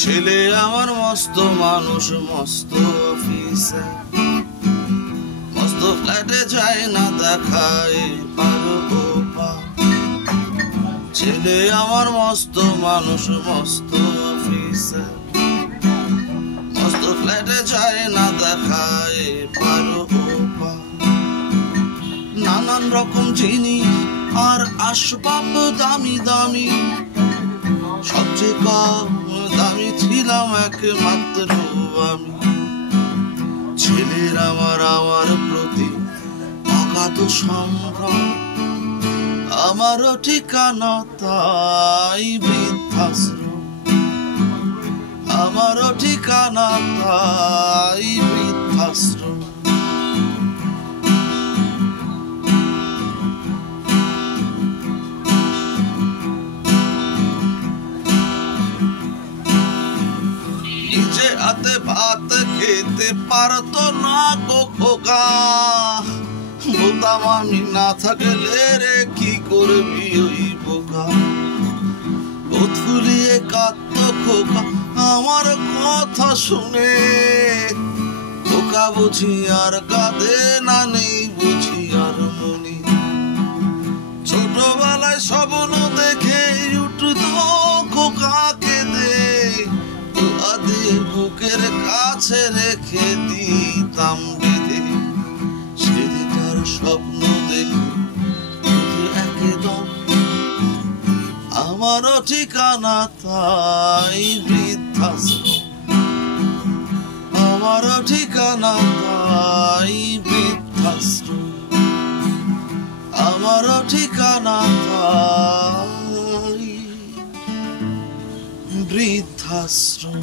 ছেলে আমার মস্ত মানুষ, মস্ত অফিসে, মস্ত ফ্ল্যাটে যায় না দেখায় পারো পা। ছেলে আমার মস্ত মানুষ, মস্ত অফিসে, মস্ত ফ্ল্যাটে যায় না দেখায় পারো পা। নানান রকম জিনিস আর আসবাব দামি দামি, সবচেয়ে কম দামি ছিলাম একমাত্র আমি। ছেলের আমার প্রতি অগাধ সম্ভ্রম, আমারও ঠিকানা তাই বৃদ্ধাশ্রম, আমারও ঠিকানা তাই বৃদ্ধাশ্রম। নিজে হাতে ভাত খেতে পারতো না গো খোকা, বলতাম আমি না থাকলে রে কি করবি ওই বোকা। বোধ ফুলিয়ে কাঁদতো খোকা আমার কথা শুনে, খোকা বুঝি আর কাঁদে না, নেই বুঝি আর মনে। ছোটবেলায় স্বপ্ন দেখে উঠতো খোকা কেঁদে, বুকের কাছে রেখে দিতাম বেঁধে। সেদিনকার স্বপ্ন দেখে একদম আমারও ঠিকানা তাই বৃদ্ধাশ্রম, আমারও ঠিকানা তাই বৃদ্ধাশ্রম, আমারও ঠিকানা তাই বৃদ্ধাশ্রম।